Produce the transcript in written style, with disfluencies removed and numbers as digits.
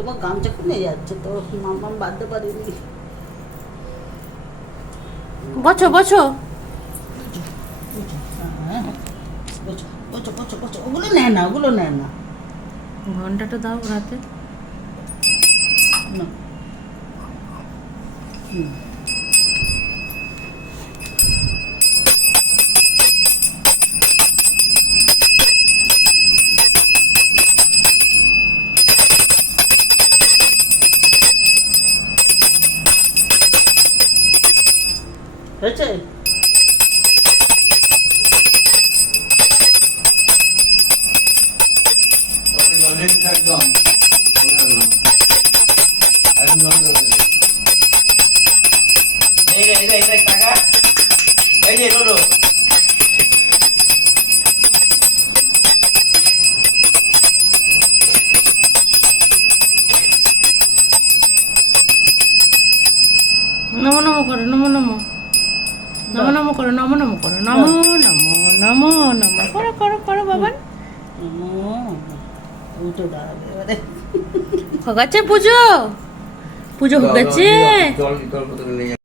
তোমার গামছা খুলে যাচ্ছে তো, মাম্মাম বাঁধতে পারিনি। বছো বছো। হ্যাঁ, বোঝো বোঝো বোঝো বোঝো, ওগুলো নেয় না, ওগুলো নেয় না। ঘন্টাটা দাও রাতে। না। হুম। হয়েছে? একদম এই টাকা এই যে লোলো নমো নমো করো, নমো নমো নমো নমো করো, নমো নমো করো, নমো নমো নমো নমো করো করো করো বাবান। উঠে দাঁড়াবে এবারে। হয়ে গেছে পুজো, পুজো হয়ে গেছে। জল